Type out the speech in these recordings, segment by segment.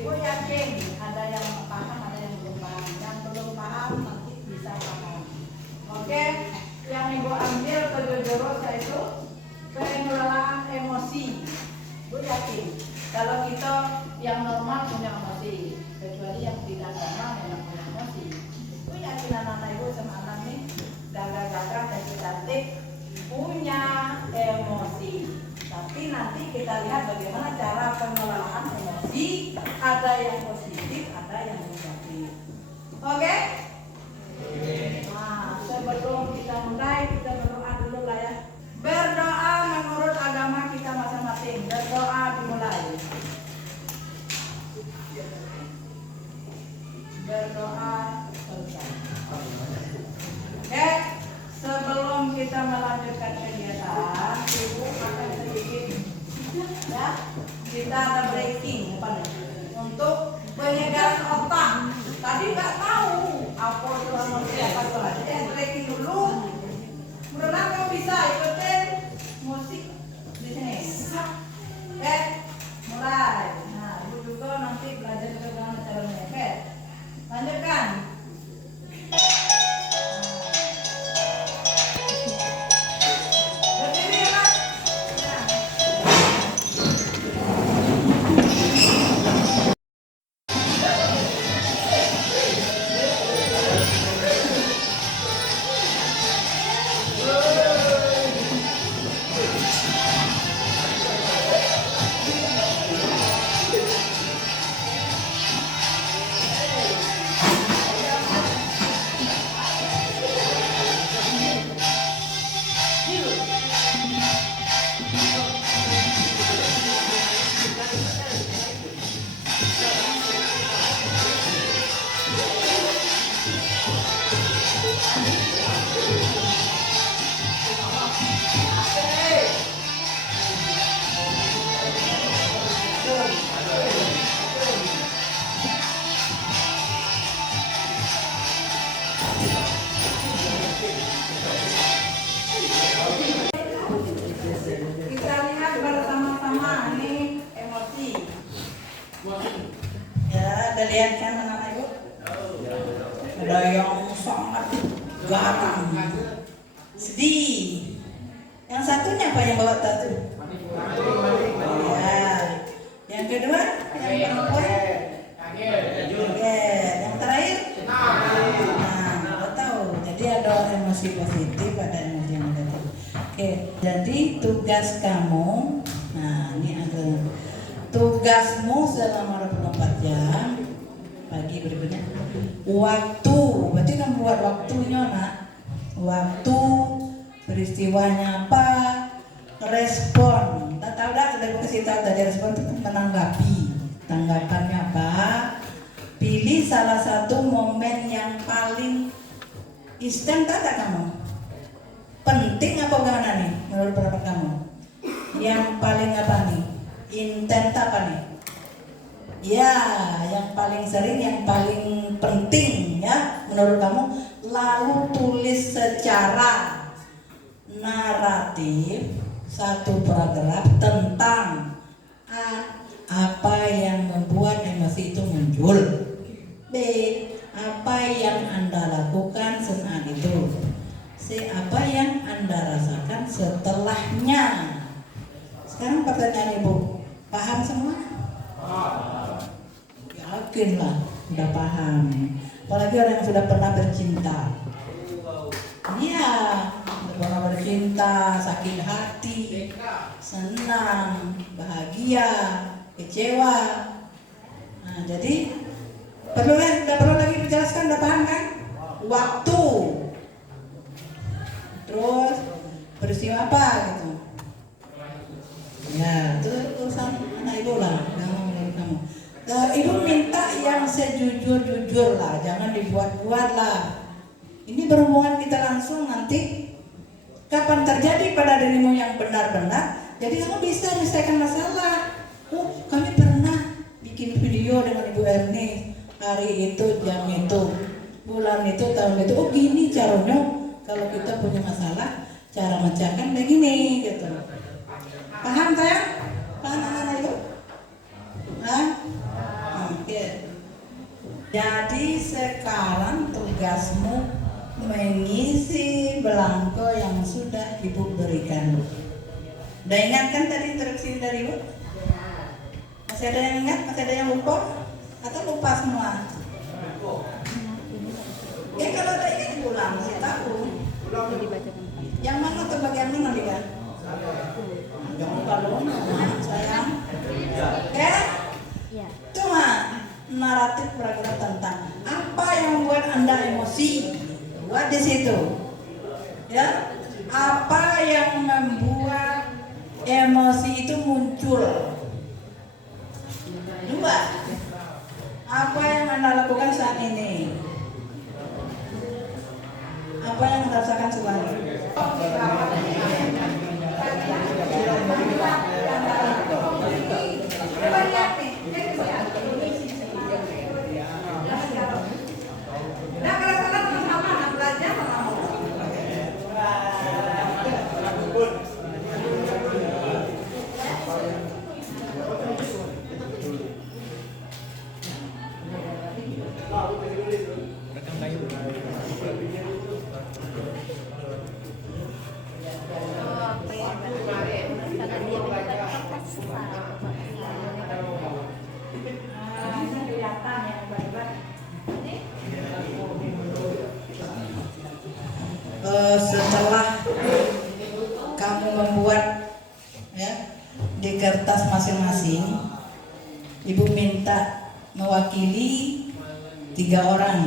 Ibu yakin ada yang paham, ada yang belum paham. Yang belum paham nanti bisa paham. Oke, yang Ibu ambil kejujuran itu pengelolaan emosi. Ibu yakin kalau kita yang normal punya emosi, kecuali yang tidak normal memang punya emosi. Ibu yakin anak-anak Ibu sama anak nih gagah-gagah dan cantik punya emosi. Tapi nanti kita lihat bagaimana cara pengelolaan emosi. Ada yang positif, ada yang negatif. Oke? Nah, sebelum kita mulai, kita berdoa dulu lah ya. Berdoa menurut agama kita masing-masing. Berdoa dimulai. Berdoa selesai. Oke? Sebelum kita melanjutkan kegiatan, Ibu akan sedikit ya, kita ada breaking untuk penyegaran otak. Tadi nggak tahu apa itu emosi apa itu, jadi breaking dulu. Mudah-mudahan kamu bisa ikutin musik di sini. Oke, mulai. Nah, Ibu juga nanti belajar bagaimana caranya. Oke, lanjutkan. Kita lihat bersama-sama nih emosi. Ya, ada lihat kan anak-anak Ibu? Ada yang sangat garang, sedih. Yang satunya apa yang bawa tato? Ya. Yang kedua, yang perempuan. Oke, yang terakhir. Nah, kita tahu. Jadi ada emosi positif, ada emosi negatif. Oke, jadi tugas kamu, nah ini ada tugasmu selama 24 jam pagi berikutnya. Waktu, berarti kamu buat waktunya nak. Waktu, peristiwanya apa, respon. Tak tahu dah, sudah kasih tahu tadi respon itu menanggapi. Tanggapannya apa? Pilih salah satu momen yang paling instan, tak ada kamu? Penting apa bagaimana nih menurut pendapat kamu? Yang paling apa nih? Intens apa nih? Ya, yang paling sering, yang paling penting ya menurut kamu. Lalu tulis secara naratif satu paragraf tentang apa yang membuat emosi itu muncul. B, apa yang Anda lakukan saat itu. C, apa yang Anda rasakan setelahnya. Sekarang pertanyaan Ibu, paham semua? Yakinlah sudah paham. Apalagi orang yang sudah pernah bercinta. Iya, pernah bercinta, sakit hati, senang, bahagia, kecewa. Nah, jadi tidak perlu lagi dijelaskan, udah paham kan? Waktu, terus peristiwa apa gitu. Ya, itu urusan anak Ibu lah, jangan menurut kamu. Ibu minta yang sejujur-jujur lah, jangan dibuat-buat lah. Ini berhubungan kita langsung nanti. Kapan terjadi pada dirimu yang benar-benar, jadi kamu bisa menyelesaikan masalah. Oh, kami pernah bikin video dengan Ibu Erni hari itu, jam itu, bulan itu, tahun itu. Oh, gini caranya kalau kita punya masalah, cara mecahkan begini gitu. Paham sayang? Paham anak-anak Ibu? Hah? Jadi sekarang tugasmu mengisi belangko yang sudah Ibu berikan. Udah ingat kan tadi instruksi dari Ibu? Masih ada yang ingat? Masih ada yang lupa? Atau lupa semua? Ya kalau ada ingat ulang, masih tahu. Yang mana tuh bagian mana dia? Jangan lupa dong, sayang. Cuma naratif program tentang apa yang membuat Anda emosi. Buat di situ. Ya, apa yang membuat emosi itu muncul? Dua, apa yang Anda lakukan saat ini? Apa yang Anda rasakan sekarang? Setelah kamu membuat ya di kertas masing-masing, Ibu minta mewakili 3 orang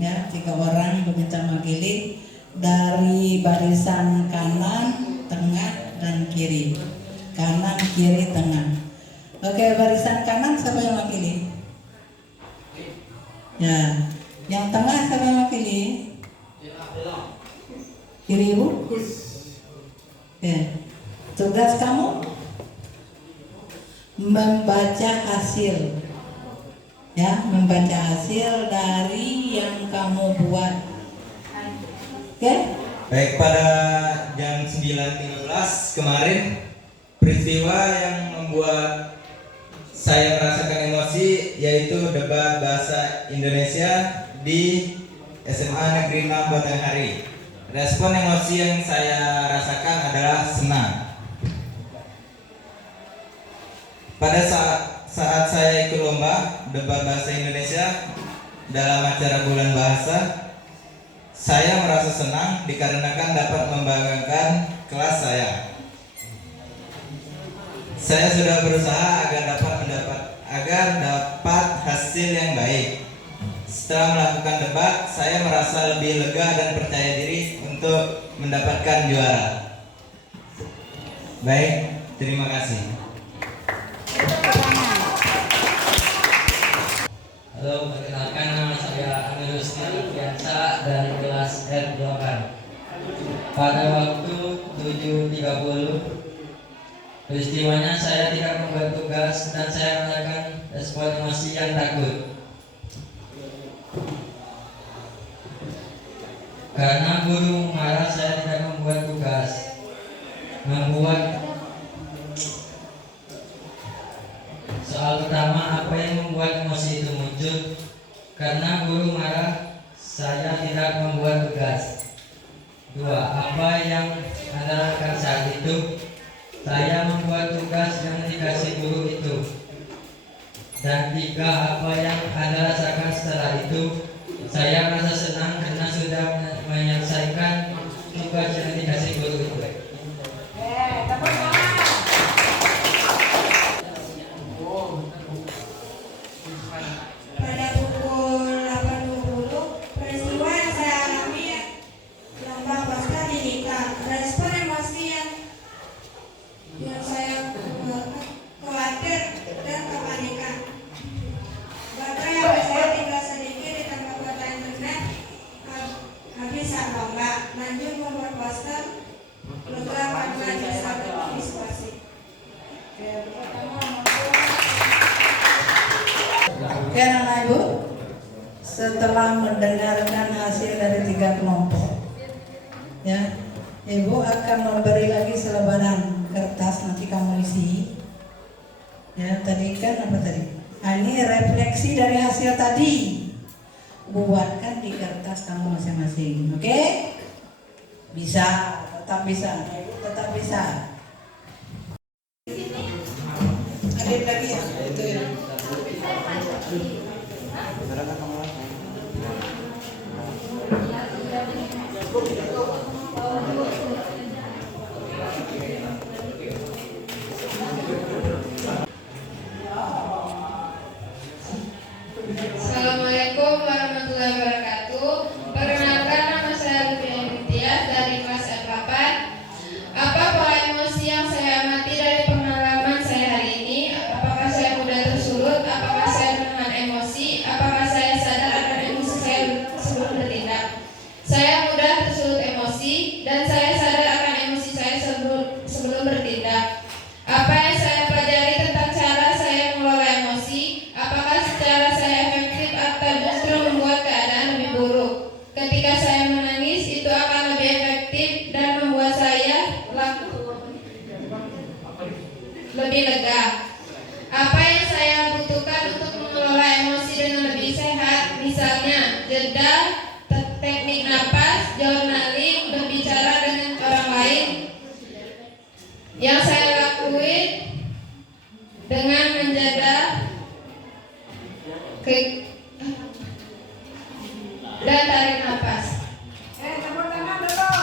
ya, 3 orang Ibu minta mewakili dari barisan kanan, tengah, dan kiri. Kanan, kiri, tengah. Oke, barisan kanan siapa yang mewakili? Ya, yang tengah siapa yang mewakili? Kiri Ibu? Ya. Tugas kamu membaca hasil. Ya, membaca hasil dari yang kamu buat. Oke? Baik, pada jam 9.15 kemarin peristiwa yang membuat saya merasakan emosi yaitu debat bahasa Indonesia di SMA Negeri 6 Batanghari. Respon emosi yang saya rasakan adalah senang. Pada saat saya ikut lomba debat bahasa Indonesia dalam acara Bulan Bahasa, saya merasa senang dikarenakan dapat membanggakan kelas saya. Saya sudah berusaha agar dapat hasil yang baik. Setelah melakukan debat, saya merasa lebih lega dan percaya diri untuk mendapatkan juara. Baik, terima kasih. Halo, perkenalkan nama saya Amirus Fiansa dari kelas F8. Pada waktu 7.30 peristiwanya saya tidak membuat tugas dan saya merasakan respon emosi yang takut. Karena guru marah saya tidak membuat tugas. Soal pertama, apa yang membuat emosi itu muncul? Karena guru marah saya tidak membuat tugas. 2. Apa yang Anda lakukan saat itu? Saya membuat tugas yang dikasih guru itu. Dan 3. Apa yang Anda rasakan setelah itu? Saya merasa senang karena sudah menyelesaikan tugas yang dikasih guru itu. Pada pukul 8.20 peristiwa yang saya alami lambang pasca dinikah. Respon emosi yang saya khawatir dan kepanikan. Baterai HP saya tinggal sedikit ditambah kuota internet habis saat lomba. Lanjut membuat poster program aduan jasa diskusi. Oke anak Ibu, setelah mendengarkan hasil dari 3 kelompok, ya, Ibu akan memberi lagi selebaran kertas nanti kamu isi. Ya, tadi kan apa tadi? Ini refleksi dari hasil tadi. buatkan di kertas kamu masing-masing. Oke? Bisa, tetap bisa, tetap bisa. Ada lagi ya? Itu ya. Assalamualaikum warahmatullahi wabarakatuh. Perkenalkan, nama saya Lutfi Tias dari kelas F8. Apa pola emosi yang saya amati dari pengalaman saya hari ini? Apakah saya mudah tersulut? Apakah saya menahan emosi? Apakah saya sadar akan emosi saya sebelum bertindak? Saya mudah tersulut emosi dan saya sadar akan emosi saya sebelum bertindak. Apa yang saya pelajari tentang cara saya mengelola emosi? Apakah cara saya efektif atau justru membuat keadaan lebih buruk? Ketika saya menangis, itu akan lebih efektif dan membuat saya lebih lega. Apa yang saya butuhkan untuk mengelola emosi dengan lebih sehat? Misalnya, jeda, teknik napas, journaling, berbicara dengan orang lain. Yang saya lakuin dengan menjaga dan tarik nafas. Tepuk tangan dulu.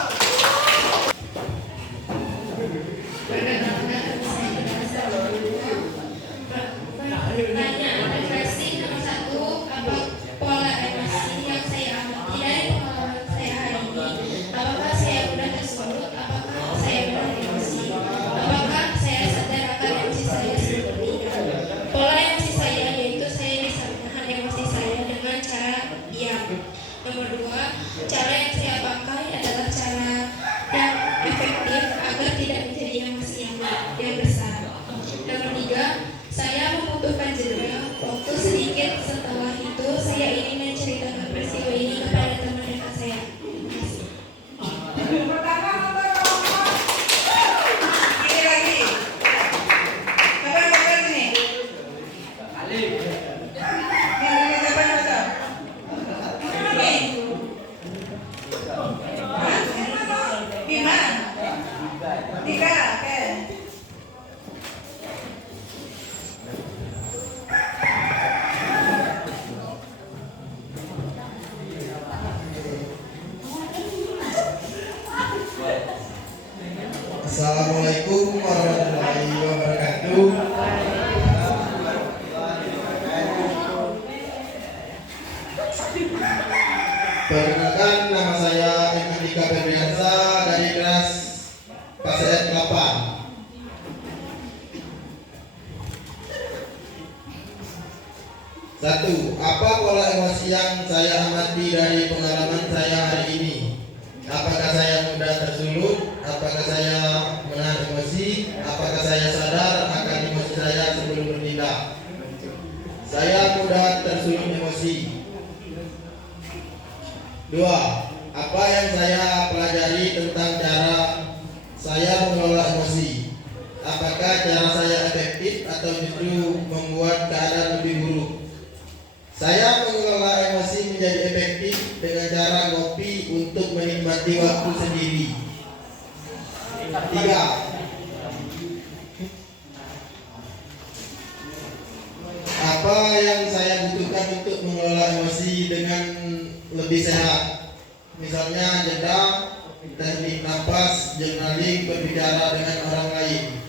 Pertanyaan refleksi nomor 1, apa pola emosi yang saya amati dari pengalaman saya hari ini? Apakah saya mudah tersulut? Apakah saya mudah emosi? Apakah saya sadar akan emosi saya sebelum bertindak? Pola emosi saya yaitu saya bisa menahan emosi saya dengan cara diam. Nomor 2, cara yang saya pakai adalah cara yang efektif agar tidak menjadi emosi yang besar. Nomor 3, saya membutuhkan jeda waktu sedikit. Setelah itu saya ingin menceritakan peristiwa ini kepada teman dekat saya. Tepuk tangan untuk kelompok. Ini lagi. Siapa yang baca sini? Alif. Ini siapa yang baca? Ini. Bima. 3, oke. Assalamualaikum warahmatullahi wabarakatuh. Perkenalkan, nama saya Andika Febriansa dari kelas PASEF 8. Satu, apa pola emosi yang saya amati dari pengalaman saya hari ini? Apakah saya mudah tersulut? Apakah saya menahan emosi? Apakah saya sadar akan emosi saya sebelum bertindak? Saya mudah tersulut emosi. 2. Apa yang saya pelajari tentang cara saya mengelola emosi? Apakah cara saya efektif atau justru membuat keadaan lebih buruk? Saya mengelola emosi menjadi efektif dengan cara ngopi untuk menikmati waktu sendiri. 3. Apa yang saya butuhkan untuk mengelola emosi dengan lebih sehat? Misalnya jeda, teknik napas, journaling, berbicara dengan orang lain.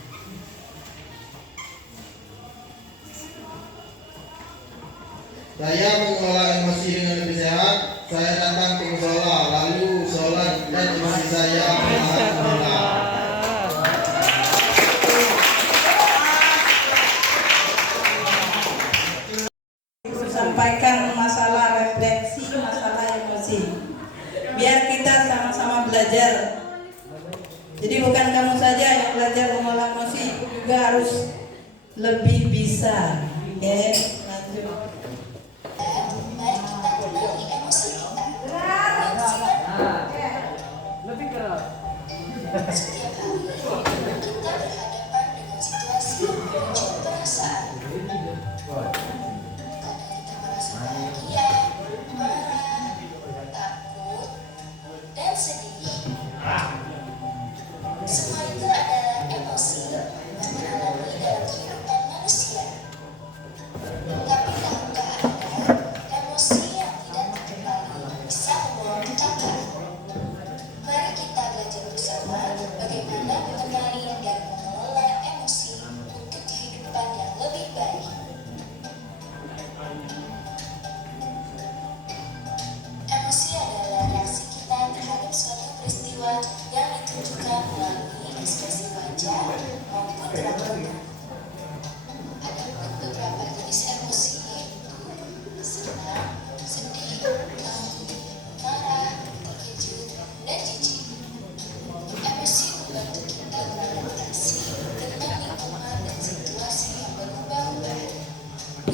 Saya mengelola emosi dengan lebih sehat. Saya datang ke musola, lalu sholat dan emosi saya alhamdulillah. Sampaikan masalah refleksi, masalah emosi. Biar kita sama-sama belajar. Jadi bukan kamu saja yang belajar mengelola emosi, ibu juga harus lebih bisa. Oke, lanjut. Lebih keras. Setiap hari kita berhadapan dengan situasi yang menjadi perasaan. Kadang kita merasa bahagia, marah,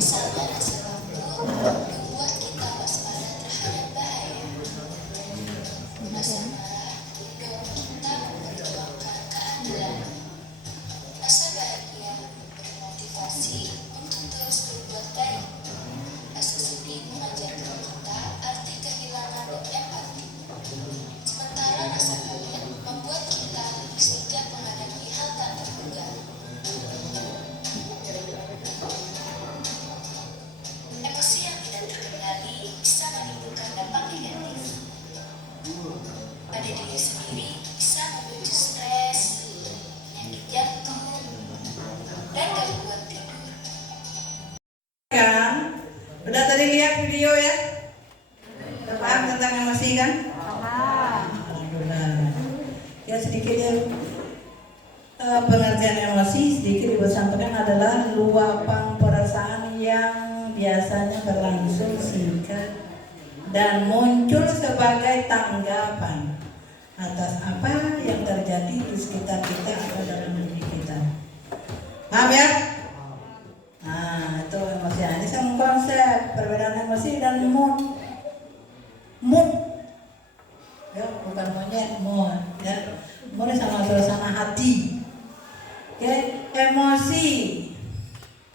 Misalnya rasa takut membuat kita waspada terhadap bahaya. Rasa marah mendorong kita memperjuangkan keadilan. Rasa bahagia bermotivasi untuk terus berbuat baik. Rasa sedih mengajarkan kita arti kehilangan dan empati. Sementara rasa kaget membuat kita lebih sigap menghadapi hal tak terduga. Emosi yang tidak terkendali bisa menimbulkan dampak negatif. Pada diri sendiri bisa memicu stres, penyakit jantung, dan gangguan tidur. Kan? Udah tadi lihat video ya? Udah paham tentang emosi kan? Alhamdulillah. Ya sedikit ya. Pengertian emosi sedikit ibu sampaikan adalah luapan perasaan yang biasanya berlangsung singkat dan muncul sebagai tanggapan atas apa yang terjadi di sekitar kita atau dalam diri kita. Paham ya? Nah, itu emosi. Ini sama konsep perbedaan emosi dan mood. Mood, ya bukan monyet, mood. Ya, mood sama suasana hati. Oke, emosi,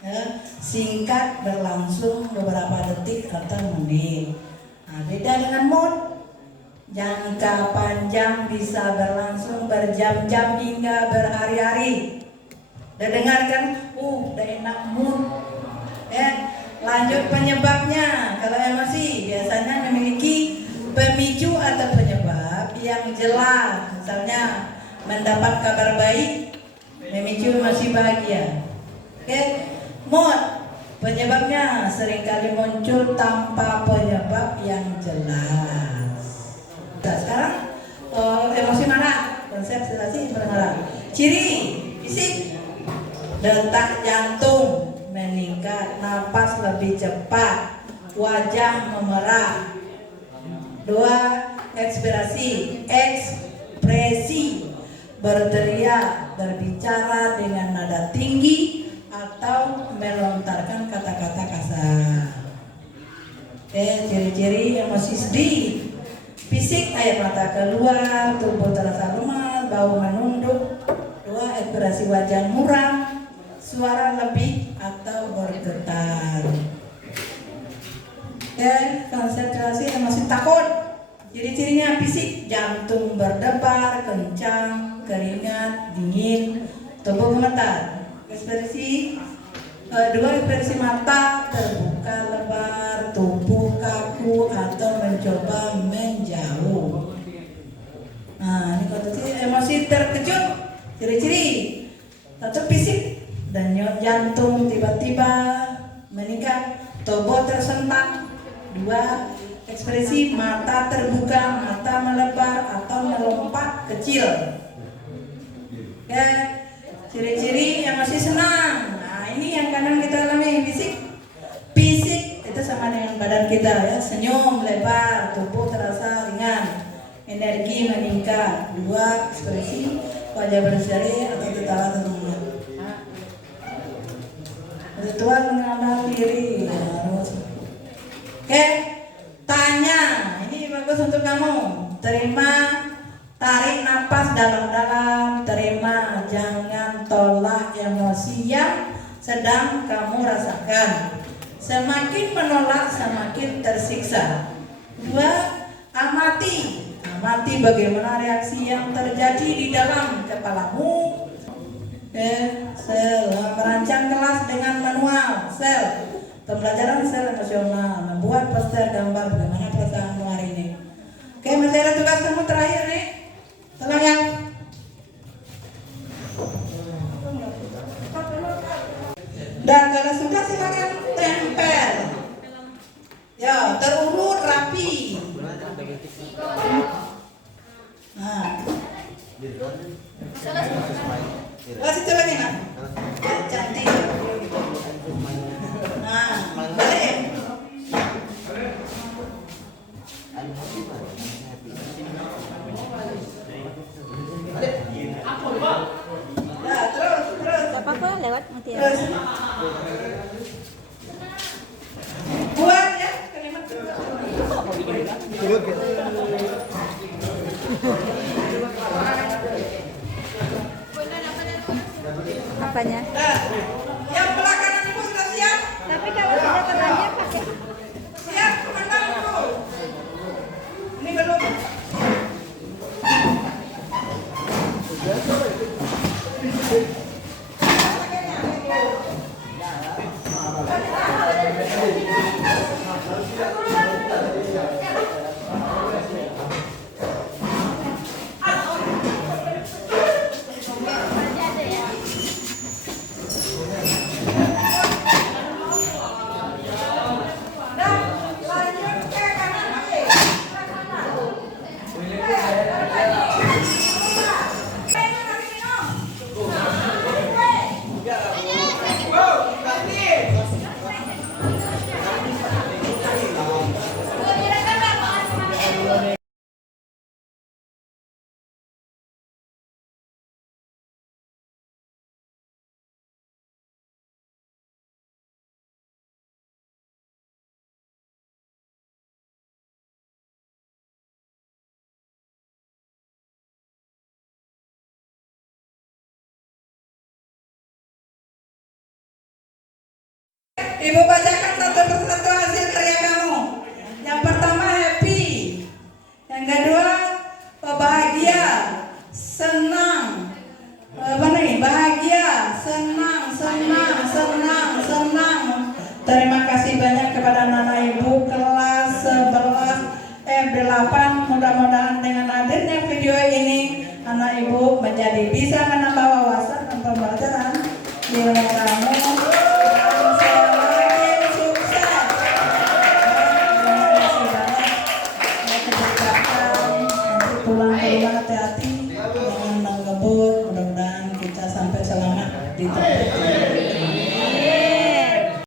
ya, singkat berlangsung beberapa detik atau menit. Nah, beda dengan mood. Jangka panjang bisa berlangsung berjam-jam hingga berhari-hari. Udah dengar kan? Udah enak mood. Lanjut penyebabnya. Kalau emosi biasanya memiliki pemicu atau penyebab yang jelas. Misalnya mendapat kabar baik memicu emosi bahagia. Mood penyebabnya seringkali muncul tanpa penyebab yang jelas. Nah, sekarang emosi marah, konseptualisasi marah. Ciri fisik, detak jantung meningkat, napas lebih cepat, wajah memerah. 2. Ekspresi berteriak, berbicara dengan nada tinggi atau melontarkan kata-kata kasar. Ciri-ciri emosi sedih. Fisik, air mata keluar, tubuh terasa lemas, bau menunduk. 2. Ekspresi wajah muram, suara lebih atau bergetar. Konsentrasi emosi takut. Ciri-cirinya fisik, jantung berdebar kencang, keringat dingin, tubuh gemetar. Ekspresi 2. Ekspresi mata terbuka lebar, tubuh kaku atau mencoba menjauh. Nah, ini kondisi emosi terkejut. Ciri-ciri 1. Fisik, denyut jantung tiba-tiba meningkat, tubuh tersentak. 2. Ekspresi mata terbuka, mata melebar atau melompat kecil. Ciri-ciri emosi senang. Nah, ini yang kadang kita alami. Fisik itu sama dengan badan kita ya, senyum lebar, tubuh terasa ringan, energi meningkat. 2. Ekspresi wajah berseri atau tertawa tersenyum. Ritual mengenal diri. Tanya, ini bagus untuk kamu. Terima, tarik napas dalam-dalam. Terima, jangan tolak emosi yang sedang kamu rasakan. Semakin menolak, semakin tersiksa. 2. Amati bagaimana reaksi yang terjadi di dalam kepalamu. Merancang kelas dengan manual. Pembelajaran sel emosional, membuat poster gambar bagaimana perasaanmu hari ini. Materi tugas kamu terakhir nih. Tolong ya. Dan kalau sudah silakan tempel. Ya, terurut rapi. Nah. Kasih lagi nak. Cantik. Nah, balik. Nah, terus. Gak apa-apa lewat nanti ya. Terus. Ibu bacakan satu persatu hasil karya kamu. Yang pertama happy, yang kedua bahagia, senang, bahagia, senang. Terima kasih banyak kepada anak ibu kelas 11 F8. Mudah-mudahan dengan hadirnya video ini anak ibu menjadi bisa menambah wawasan dan pembelajaran di ilmu kamu. Dan semakin sukses. Terima kasih banyak. Nanti pulang ke rumah hati-hati, jangan menggebur. Mudah-mudahan kita sampai selamat di tempat ini.